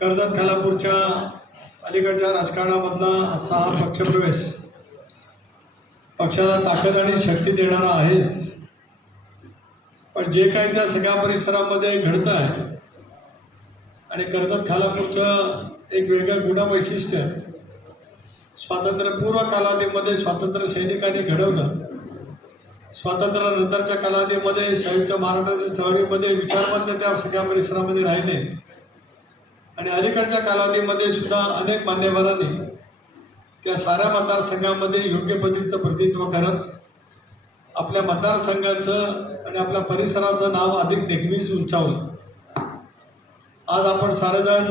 कर्जत खालापूरच्या अलीकडच्या राजकारणामधला आजचा हा पक्षप्रवेश पक्षाला ताकद आणि शक्ती देणारा आहेच. पण जे काही त्या सगळ्या परिसरामध्ये घडतं आहे आणि कर्जत खालापूरचं एक वेगळं गुणवैशिष्ट्य स्वातंत्र्यपूर्व कालावधीमध्ये स्वातंत्र्य सैनिकांनी घडवलं स्वातंत्र्यानंतरच्या कालावधीमध्ये संयुक्त महाराष्ट्राच्या चळवळीमध्ये विचारवंत त्या सगळ्या परिसरामध्ये राहिले. आणि अलीकडच्या कालावधीमध्ये सुद्धा अनेक मान्यवरांनी त्या साऱ्या मतदारसंघामध्ये योग्य पद्धतीचं प्रतिनिधित्व करत आपल्या मतदारसंघाचं आणि आपल्या परिसराचं नाव अधिक नेहमीच उंचावलं. आज आपण सारेजण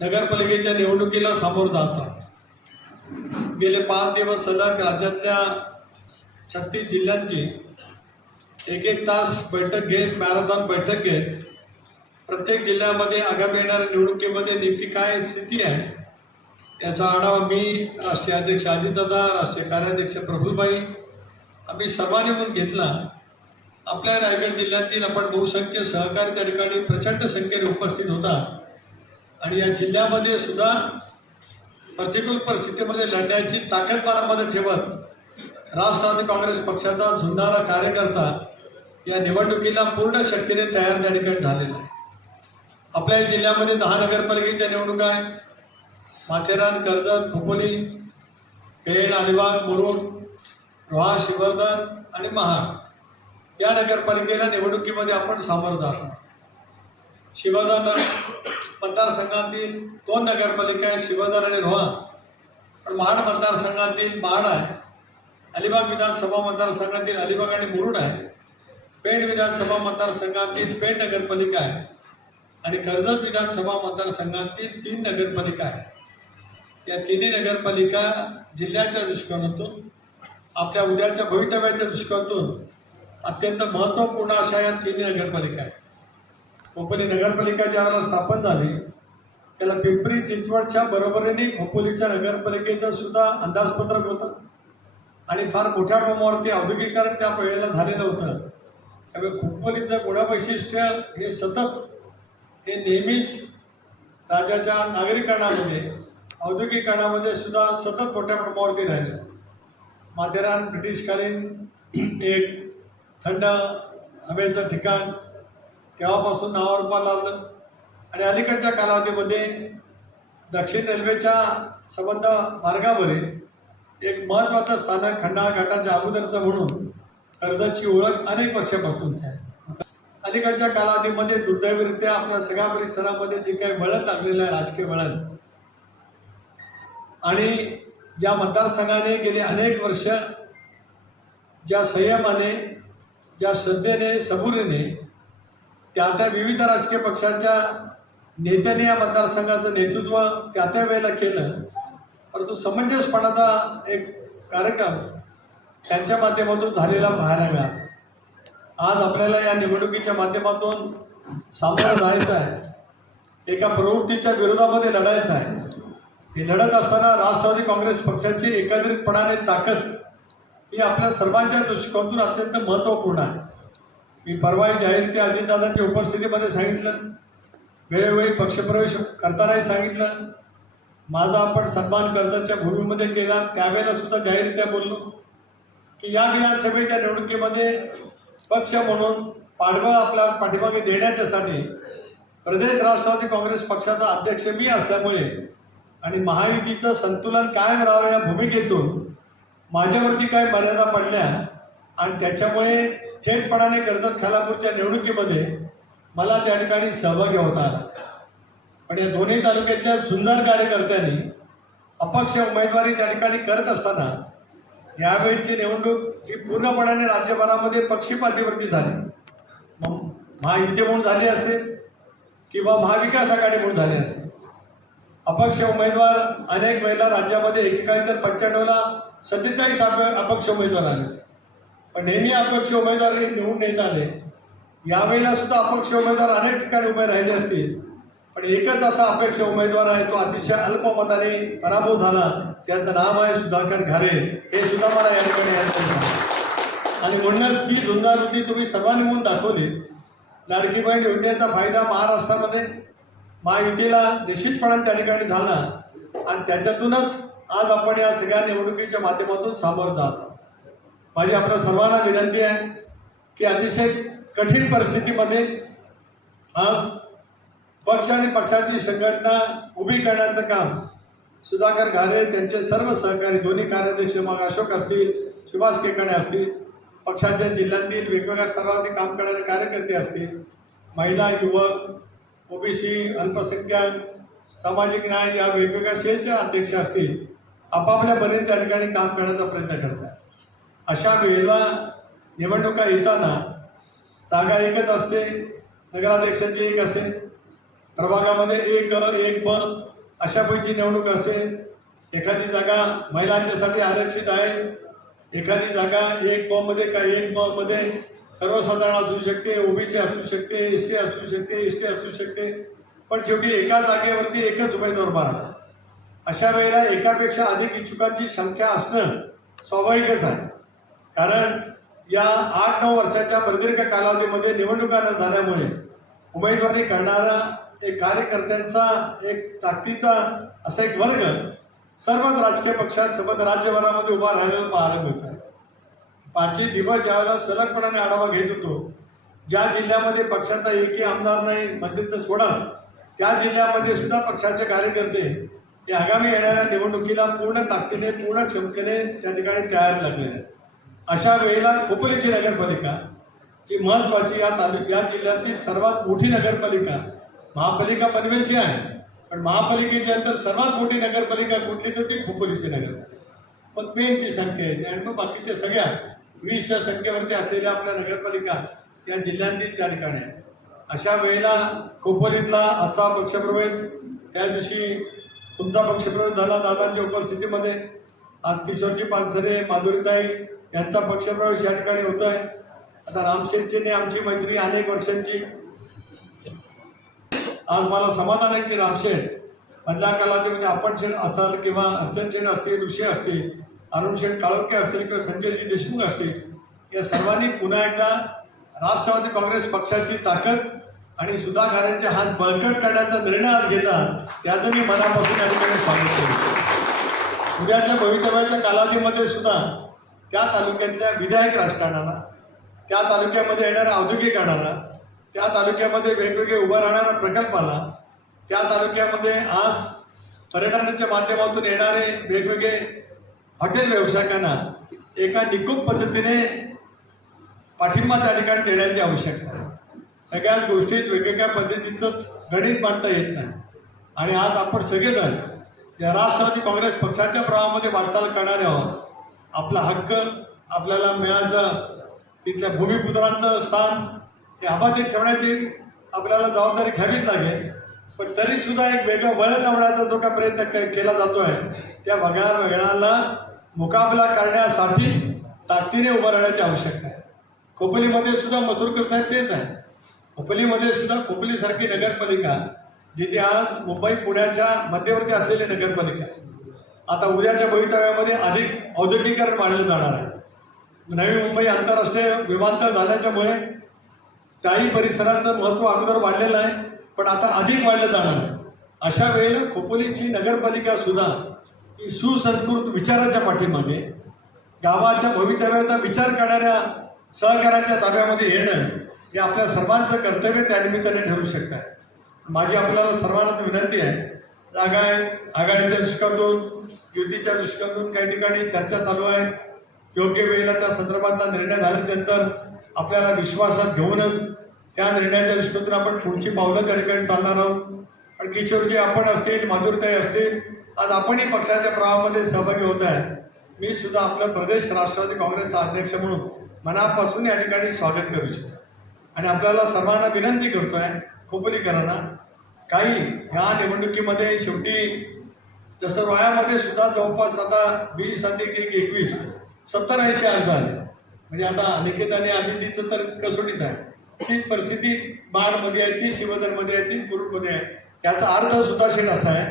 नगरपालिकेच्या निवडणुकीला सामोरं जात आहोत. गेले पाच दिवस सलग राज्यातल्या छत्तीस जिल्ह्यांची एक एक तास बैठक घेत मॅरेथॉन बैठक घेत प्रत्येक जिल्ह्यामध्ये आगामी येणाऱ्या निवडणुकीमध्ये नेमकी काय स्थिती आहे याचा आढावा मी राष्ट्रीय अध्यक्ष अजितदादा राष्ट्रीय कार्याध्यक्ष प्रफुल्लभाई आम्ही सर्वांनी म्हणून घेतला. आपल्या रायगड जिल्ह्यातील आपण बहुसंख्य सहकारी त्या ठिकाणी प्रचंड संख्येने उपस्थित होता आणि या जिल्ह्यामध्ये सुद्धा प्रतिकूल परिस्थितीमध्ये लढण्याची ताकद मनामध्ये ठेवत राष्ट्रवादी काँग्रेस पक्षाचा झुंजारा कार्यकर्ता या निवडणुकीला पूर्ण शक्तीने तयार त्या ठिकाणी झालेला आहे. आपल्या जिल्ह्यामध्ये दहा नगरपालिकेच्या निवडणुका आहेत. माथेरान कर्जत खोपोली पेण अलिबाग मुरुड रोहा शिवर्धन आणि महाड या नगरपालिकेला निवडणुकीमध्ये आपण सामोरं जात शिवधन मतदारसंघातील दोन नगरपालिका आहेत शिवधन आणि रोहा. पण महाड मतदारसंघातील महाड आहे. अलिबाग विधानसभा मतदारसंघातील अलिबाग आणि मुरुड आहे. पेण विधानसभा मतदारसंघातील पेण नगरपालिका आहे. आणि कर्जत विधानसभा मतदारसंघातील तीन नगरपालिका आहेत. या तिन्ही नगरपालिका जिल्ह्याच्या दृष्टिकोनातून आपल्या उद्याच्या भवितव्याच्या दृष्टिकोनातून अत्यंत महत्त्वपूर्ण अशा या तिन्ही नगरपालिका आहेत. खोपोली नगरपालिका ज्या वेळेला स्थापन झाली त्याला पिंपरी चिंचवडच्या बरोबरीने खोपोलीच्या नगरपालिकेचं सुद्धा अंदाजपत्रक होतं. आणि फार मोठ्या प्रमाणावरती औद्योगिकरण त्या वेळेला झालेलं होतं. त्यामुळे खोपोलीचं गुणवैशिष्ट्य हे सतत हे नेहमीच राज्याच्या नागरीकरणामध्ये औद्योगिकरणामध्ये सुद्धा सतत मोठ्या प्रमाणावरती राहिले. माथेरान ब्रिटिशकालीन एक थंड हवेचं ठिकाण तेव्हापासून नावावर रूपाला आलं. आणि अलीकडच्या कालावधीमध्ये दक्षिण रेल्वेच्या संबंध मार्गावरील एक महत्त्वाचं स्थानक खंडाळा घाटाच्या अगोदरचं म्हणून कर्जतची ओळख अनेक वर्षापासून आहे. अलीकडच्या कालावधीमध्ये दुर्दैवरित्या आपल्या सगळ्या परिसरामध्ये जे काही वळण लागलेलं आहे राजकीय वळण आणि या मतदारसंघाने गेले अनेक वर्ष ज्या संयमाने ज्या श्रद्धेने सबुरीने त्या त्या विविध राजकीय पक्षाच्या नेत्याने या मतदारसंघाचं नेतृत्व त्या त्या वेळेला केलं. परंतु समंजसपणाचा एक कार्यक्रम त्यांच्या माध्यमातून झालेला पाहायला मिळाला. आज आपल्याला या निवडणुकीच्या माध्यमातून सामोरं जायचं आहे. एका प्रवृत्तीच्या विरोधामध्ये लढायचं आहे. हे लढत असताना राष्ट्रवादी काँग्रेस पक्षाची एकत्रितपणाने ताकद ही आपल्या सर्वांच्या दृष्टिकोनातून अत्यंत महत्त्वपूर्ण आहे. मी परवाही जाहीर अजितदादांच्या उपस्थितीमध्ये सांगितलं. वेळोवेळी पक्षप्रवेश करतानाही सांगितलं. माझा आपण सन्मान कर्जाच्या भूमीमध्ये केला. त्यावेळेला सुद्धा जाहीररित्या बोललो. की या विधानसभेच्या निवडणुकीमध्ये पक्ष म्हणून पाठबळ आपल्या पाठीमागे देण्याच्यासाठी प्रदेश राष्ट्रवादी काँग्रेस पक्षाचा अध्यक्ष मी असल्यामुळे आणि महायुतीचं संतुलन कायम राहावं या भूमिकेतून माझ्यावरती काही मर्यादा पडल्या आणि त्याच्यामुळे थेटपणाने कर्जत खालापूरच्या निवडणुकीमध्ये मला त्या ठिकाणी सहभागी होता आला. पण या दोन्ही तालुक्यातल्या सुंदर कार्यकर्त्यांनी अपक्ष उमेदवारी त्या ठिकाणी करत असताना यावेळीची निवडणूक ही पूर्णपणाने राज्यभरामध्ये पक्षीपातीवरती झाली. मग महायुती म्हणून झाली असेल किंवा महाविकास आघाडी म्हणून झाली असेल. अपक्ष उमेदवार अनेक वेळेला राज्यामध्ये एकेकाळी तर पंच्याण्णवला सत्तेचाळीस अपक्ष उमेदवार आले होते. पण नेहमी अपक्ष उमेदवार निवडून येत आले. यावेळेला सुद्धा अपक्ष उमेदवार अनेक ठिकाणी उभे राहिले असतील. पण एकच असा अपेक्ष उमेदवार आहे तो अतिशय अल्पमताने पराभव झाला. त्याचं नाव आहे सुधाकर घारे. हे सुद्धा मला या ठिकाणी यायचं आणि म्हणूनच ती झुंजारुती तुम्ही सर्वांनी म्हणून दाखवली. लाडकी बहीण योजनेचा फायदा महाराष्ट्रामध्ये महायुतीला निश्चितपणाने त्या ठिकाणी झाला. आणि त्याच्यातूनच आज आपण या सगळ्या निवडणुकीच्या माध्यमातून सामोरं जात माझी आपल्या सर्वांना विनंती आहे की अतिशय कठीण परिस्थितीमध्ये आज पक्ष आणि पक्षाची संघटना उभी करण्याचं काम सुधाकर घारे त्यांचे सर्व सहकारी दोन्ही कार्याध्यक्ष मग अशोक असतील सुभाष केकाणे असतील पक्षाच्या जिल्ह्यातील वेगवेगळ्या स्तरावरती काम करणारे कार्यकर्ते असतील महिला युवक ओबीसी अल्पसंख्याक सामाजिक न्याय या वेगवेगळ्या सेलचे अध्यक्ष असतील आपापल्या बरेच त्या ठिकाणी काम करण्याचा प्रयत्न करतात. अशा वेळेला निवडणुका येताना जागा एकच असते नगराध्यक्षांची एक असेल प्रभागामध्ये एक एक ब अशापैकी निवडणूक असेल. एखादी जागा महिलांच्यासाठी आरक्षित आहे. एखादी जागा एक ब का एक ब सर्वसाधारण असू शकते ओबीसी असू शकते एस सी असू शकते एस टी असू शकते. पण शेवटी एका जागेवरती एकच उमेदवार मारणार. अशा वेळेला एकापेक्षा अधिक इच्छुकांची संख्या असणं स्वाभाविकच आहे. कारण या आठ नऊ वर्षाच्या प्रदीर्घ कालावधीमध्ये निवडणुका न झाल्यामुळे उमेदवारी करणारा एक कार्यकर्त्यांचा एक ताकदीचा असा एक वर्ग सर्वच राजकीय पक्षात सोबत राज्यभरामध्ये उभा राहिलेला पाहायला मिळतो पाचही दिवस ज्यावेळेला सलगपणाने आढावा घेत होतो ज्या जिल्ह्यामध्ये पक्षाचा एकही आमदार नाही मध्यंत तर सोडा त्या जिल्ह्यामध्ये सुद्धा पक्षाचे कार्यकर्ते हे आगामी येणाऱ्या निवडणुकीला पूर्ण ताकदीने पूर्ण क्षमतेने त्या ठिकाणी तयार लागलेले आहेत. अशा वेळेला खोपोलीची नगरपालिका जी महत्त्वाची या तालुक्या या जिल्ह्यातील सर्वात मोठी नगरपालिका महापालिका पनवेलची आहे. पण महापालिकेच्या नंतर सर्वात मोठी नगरपालिका कुठली तर ती खोपोलीची नगरपालिका पण पेनची संख्या आहे. आणि मग बाकीच्या सगळ्या वीसच्या संख्येवरती असलेल्या आपल्या नगरपालिका या जिल्ह्यातील त्या ठिकाणी आहे अशा वेळेला खोपोलीतला आजचा पक्षप्रवेश त्या दिवशी तुमचा पक्षप्रवेश झाला दादांच्या उपस्थितीमध्ये. आज किशोरजी पानसरे माधुरीताई यांचा पक्षप्रवेश या ठिकाणी होतो आहे आता रामशेटजीने आमची मैत्री अनेक वर्षांची आज मला समाधान आहे की रामशेठ मधल्या कालावधी म्हणजे आपण शेठ असाल किंवा अर्चन शेठ असतील ऋषी असतील अरुण शेठ काळोखे असतील किंवा संजयजी देशमुख असतील या सर्वांनी पुन्हा एकदा राष्ट्रवादी काँग्रेस पक्षाची ताकद आणि सुधाकारांचे हात बळकट करण्याचा निर्णय आज घेतात त्याचं मी मनापासून या ठिकाणी स्वागत करतो. उद्याच्या भवितव्याच्या कालावधीमध्ये सुद्धा त्या तालुक्यातल्या विधायक राजकारणाला त्या तालुक्यामध्ये येणाऱ्या औद्योगिकरणाला त्या तालुक्यामध्ये वेगवेगळे उभा राहणाऱ्या प्रकल्पाला त्या तालुक्यामध्ये आज पर्यटनाच्या माध्यमातून येणारे वेगवेगळे हॉटेल व्यावसायिकांना एका निकूप पद्धतीने पाठिंबा त्या ठिकाणी देण्याची आवश्यकता आहे. सगळ्याच गोष्टीत वेगवेगळ्या पद्धतीचंच गणित मांडता येत नाही. आणि आज आपण सगळेजण या राष्ट्रवादी काँग्रेस पक्षाच्या प्रवाहामध्ये वाटचाल करणारे आहोत. आपला हक्क आपल्याला मिळायचं तिथल्या भूमिपुत्रांचं स्थान हे अबाधित ठेवण्याची आपल्याला जबाबदारी घ्यावीच लागेल. पण तरीसुद्धा एक वेगळं वळण लावण्याचा जो काय प्रयत्न केला जातो आहे त्या वगळ्या वेगळ्याला मुकाबला करण्यासाठी ताकदीने उभं राहण्याची आवश्यकता आहे. खोपलीमध्ये सुद्धा मसूरकर साहेब तेच आहे. खोपलीमध्ये सुद्धा खोपलीसारखी नगरपालिका जिथे आज मुंबई पुण्याच्या मध्यवर्ती असलेली नगरपालिका आहे. आता उद्याच्या भवितव्यामध्ये अधिक औद्योगिकरण मानलं जाणार आहे. नवी मुंबई आंतरराष्ट्रीय विमानतळ झाल्याच्यामुळे त्याही परिसराचं महत्त्व अगोदर वाढलेलं आहे पण आता अधिक वाढलं जाणार आहे. अशा वेळेला खोपोलीची नगरपालिका सुद्धा ही सुसंस्कृत विचाराच्या पाठीमागे गावाच्या भवितव्याचा विचार करणाऱ्या सहकाऱ्यांच्या ताब्यामध्ये येणं हे आपल्या सर्वांचं कर्तव्य त्यानिमित्ताने ठरू शकत आहे. माझी आपल्याला सर्वांनाच विनंती आहे जागा आहे आघाडीच्या दृष्टिकोनातून युतीच्या दृष्टिकोनातून काही ठिकाणी चर्चा चालू आहे. योग्य वेळेला त्या संदर्भातला निर्णय झाल्यानंतर आपल्याला विश्वासात घेऊनच त्या निर्णयाच्या दृष्टीतून आपण पुढची पावलं त्या ठिकाणी चालणार आहोत. आणि किशोरजी आपण असतील माधुरताई असतील आज आपणही पक्षाच्या प्रवाहामध्ये सहभागी होत आहे मी सुद्धा आपलं प्रदेश राष्ट्रवादी काँग्रेसचा अध्यक्ष म्हणून मनापासून या ठिकाणी स्वागत करू इच्छितो. आणि आपल्याला सर्वांना विनंती करतो आहे खोपोलीकरांना काही ह्या निवडणुकीमध्ये शेवटी जसं रोह्यामध्ये सुद्धा जवळपास आता वीस अधिक एकवीस सत्तर ऐंशी अर्ज आले म्हणजे आता अनिकेत आणि आदितीचं तर कसोटीत आहे. ती परिस्थिती बाणमध्ये आहे ती शिवधनमध्ये आहे तीच गुरुमध्ये आहे. त्याचा अर्थ सुद्धा असा आहे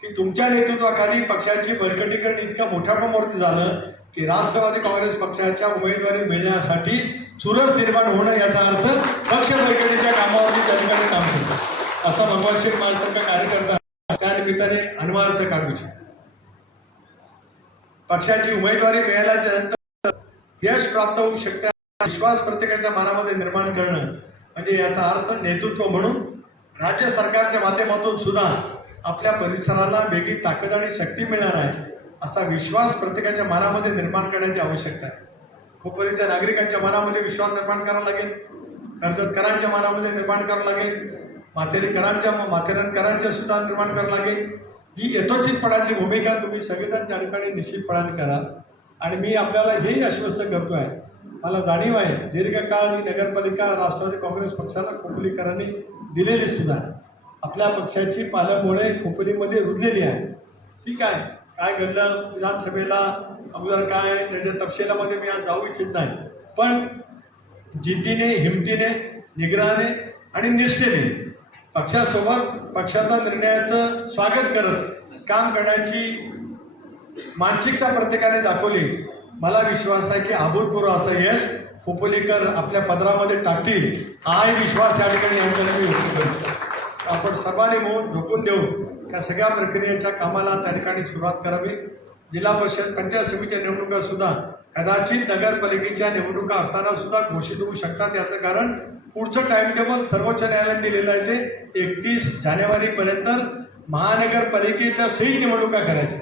की तुमच्या नेतृत्वाखाली पक्षाची बळकटीकरण इतकं मोठ्या प्रमाणावरती झालं की राष्ट्रवादी काँग्रेस पक्षाच्या उमेदवारी मिळण्यासाठी चुरस निर्माण होणं याचा अर्थ पक्ष बळकटीच्या कामावरती त्या ठिकाणी काम करतो असा भगवान शेठ माणसाचा कार्यकर्ता त्या निमित्ताने अन्वार्थ काढू इच्छितो पक्षाची उमेदवारी मिळाल्याच्या नंतर यश प्राप्त होऊ शकते. विश्वास प्रत्येकाच्या मनामध्ये निर्माण करणं म्हणजे याचा अर्थ नेतृत्व म्हणून राज्य सरकारच्या माध्यमातून सुद्धा आपल्या परिसराला वेगळी ताकद आणि शक्ती मिळणार आहे असा विश्वास प्रत्येकाच्या मनामध्ये निर्माण करण्याची आवश्यकता आहे. खोपोलीच्या नागरिकांच्या मनामध्ये विश्वास निर्माण करावा लागेल कर्जतकरांच्या मनामध्ये निर्माण करावं लागेल माथेरीकरांच्या माथेरानकरांच्या सुद्धा निर्माण करावं लागेल. ही यथोचितपणाची भूमिका तुम्ही संविधानच्या ठिकाणी निश्चितपणाने कराल. आणि मी आपल्याला हेही आश्वस्त करतो आहे मला जाणीव आहे दीर्घकाळ ही नगरपालिका राष्ट्रवादी काँग्रेस पक्षाला खोपलीकरांनी दिलेली सुद्धा आपल्या पक्षाची पालकमुळे खोपलीमध्ये रुजलेली आहे. ठीक आहे काय घडलं विधानसभेला अगोदर काय आहे, त्याच्या तपशिलामध्ये मी आज जाऊ इच्छित नाही. पण जिद्दीने हिमतीने निग्रहाने आणि निष्ठेने पक्षासोबत पक्षाचा निर्णयाचं स्वागत करत काम करण्याची मानसिकता प्रत्येकाने दाखवली. मला विश्वास आहे की अभूतपूर्व असं यश खोपोलीकर आपल्या पदरामध्ये टाकतील. हाही विश्वास त्या ठिकाणी यांच्याला आपण सर्वांनी म्हणून झोकून देऊ. त्या सगळ्या प्रक्रियेच्या कामाला त्या ठिकाणी सुरुवात करावी. जिल्हा परिषद पंचायत समितीच्या निवडणुका सुद्धा कदाचित नगरपालिकेच्या निवडणुका असताना सुद्धा घोषित होऊ शकतात. याचं कारण पुढचं टाइम टेबल सर्वोच्च न्यायालयाने दिलेलं आहे ते एकतीस जानेवारीपर्यंत महानगरपालिकेच्या सही निवडणुका करायच्या.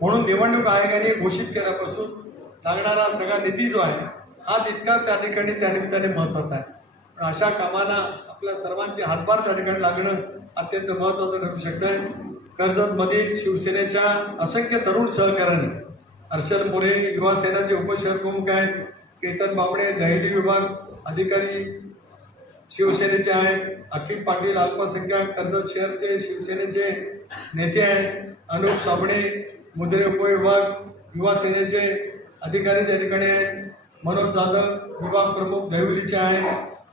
म्हणून निवडणूक आयोगाने घोषित केल्यापासून लागणारा सगळा निधी जो आहे हा तितका त्या ठिकाणी त्या निमित्ताने महत्त्वाचा आहे. पण अशा कामाला आपल्या सर्वांचे हातभार त्या ठिकाणी लागणं अत्यंत महत्त्वाचं ठरू शकतं कर्जतमधील शिवसेनेच्या असंख्य तरुण सहकाऱ्यांनी हर्षल मोरे युवा सेनाचे उपशहर प्रमुख आहेत केतन बावडे दहेली विभाग अधिकारी शिवसेनेचे आहेत अखिल पाटील अल्पसंख्याक कर्जत शहरचे शिवसेनेचे नेते आहेत अनुप साबणे मुद्रे उपविभाग युवा सेनेचे अधिकारी त्या ठिकाणी आहेत. मनोज जाधव विभाग प्रमुख दहिवलीचे आहेत.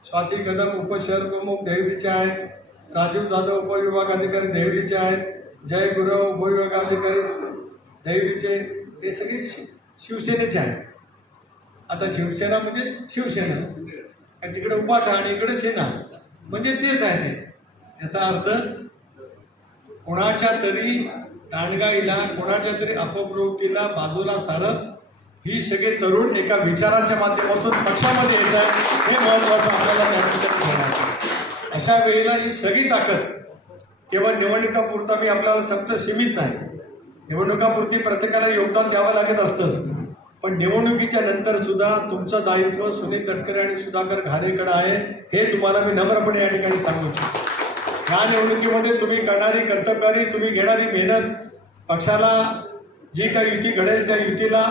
स्वाती कदम उपशहर प्रमुख दहिवलीचे आहेत. राजीव जाधव उपविभाग अधिकारी दहिवलीचे आहेत. जय गुरव उपविभाग अधिकारी दहिवलीचे हे सगळे शि शिवसेनेचे आहेत. आता शिवसेना म्हणजे शिवसेना. आणि तिकडे उपाठा आणि इकडे सेना. म्हणजे तेच आहे ते. याचा अर्थ कोणाच्या तरी दांडगाईला कोणाच्या तरी अपप्रवृत्तीला बाजूला सारत ही सगळे तरुण एका विचाराच्या माध्यमातून पक्षामध्ये येत आहेत हे महत्त्वाचं आपल्याला त्या आहे. अशा वेळेला ही सगळी ताकद केवळ निवडणुकापुरता मी आपल्याला शब्द सीमित नाही. निवडणुकापुरती प्रत्येकाला योगदान द्यावं लागत असतंच. पण निवडणुकीच्या नंतर सुद्धा तुमचं दायित्व सुनील तटकरे आणि सुधाकर घारेकडे आहे हे तुम्हाला मी नम्रपणे या ठिकाणी सांगू इच्छितो. ह्या निवडणुकीमध्ये तुम्ही करणारी कर्तबगारी तुम्ही घेणारी मेहनत पक्षाला जी काही युती घडेल त्या युतीला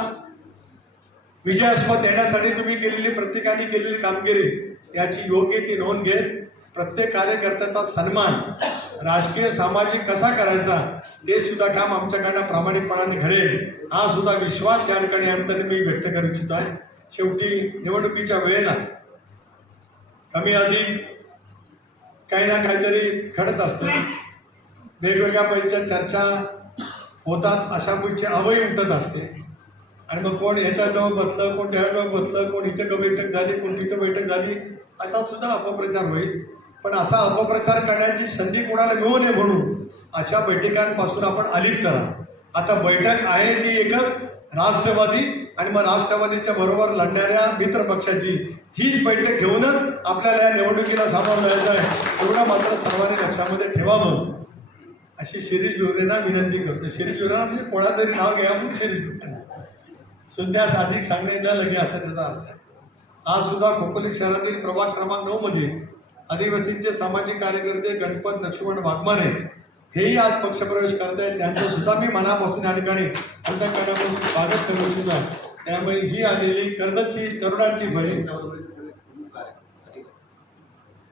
विजयास्पद देण्यासाठी तुम्ही केलेली प्रत्येकाने केलेली कामगिरी याची योग्य ती नोंद घेत प्रत्येक कार्यकर्त्याचा सन्मान राजकीय सामाजिक कसा करायचा ते सुद्धा काम आमच्याकडनं प्रामाणिकपणाने घडेल हा सुद्धा विश्वास या ठिकाणी अंतने मी व्यक्त करू इच्छितो. आहे शेवटी निवडणुकीच्या वेळेला कमी अधिक काही ना काहीतरी घडत असतं. वेगवेगळ्या पैच्या चर्चा होतात अशा पैकी अवय उठत असते. आणि मग कोण ह्याच्याजवळ बसलं कोण त्याच्याजवळ बसलं कोण इथं बैठक झाली कोण तिथं बैठक झाली असा सुद्धा अपप्रचार होईल. पण असा अपप्रचार करण्याची संधी कोणाला मिळू नये म्हणून अशा बैठकांपासून आपण अलिप्त राहा. आता बैठक आहे ती एकच राष्ट्रवादी आणि मग राष्ट्रवादीच्या बरोबर लढणाऱ्या मित्र पक्षाची हीच बैठक घेऊनच आपल्याला या निवडणुकीला सामोरं जायचं आहे एवढं मात्र सर्वांनी लक्षामध्ये ठेवावं. अशी शिरीष बिवरेंना विनंती करतो. शिरीष जोरेना म्हणजे कोणातरी नाव घ्या म्हणून शिरीष जोरेना सुद्धा अधिक सांगणे न लगे असा त्याचा अर्थ आहे. आज सुद्धा खोपोली शहरातील प्रभाग क्रमांक नऊ मध्ये आदिवासींचे सामाजिक कार्यकर्ते गणपत लक्ष्मण वाघमारे हेही आज पक्षप्रवेश करत आहेत त्यांचं सुद्धा मी मनापासून या ठिकाणी अंतकरणापासून स्वागत करू इच्छित. आहे त्यामुळे ही आलेली कर्जतची तरुणांची बळी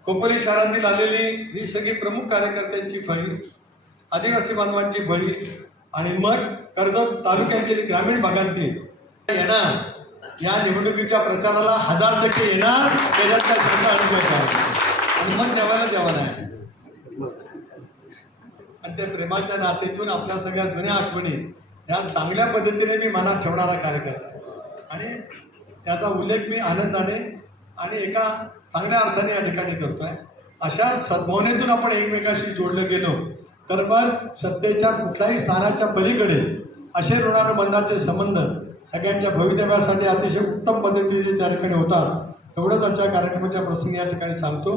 खोपोली शहरातील आलेली ही सगळी प्रमुख कार्यकर्त्यांची फळी आदिवासी बांधवांची बळी आणि मग कर्जत तालुक्यातील ग्रामीण भागातील येणार. या निवडणुकीच्या प्रचाराला हजार टक्के येणार त्याच्यातला शंका अनुभव आहे आणि मग देवाला देवाला आहे. आणि त्या प्रेमाच्या नातेतून आपल्या सगळ्या जुन्या आठवणी ह्या चांगल्या पद्धतीने मी मनात ठेवणारा कार्यकर्ता आहे. आणि त्याचा उल्लेख मी आनंदाने आणि एका चांगल्या अर्थाने या ठिकाणी करतो आहे अशा सद्भावनेतून आपण एकमेकाशी जोडलं गेलो तर मग सत्तेच्या कुठल्याही स्थानाच्या पलीकडे असे ऋणानुबंधाचे संबंध सगळ्यांच्या भवितव्यासाठी अतिशय उत्तम पद्धतीने त्या ठिकाणी होतात एवढंच आजच्या कार्यक्रमाच्या प्रसंगी या ठिकाणी सांगतो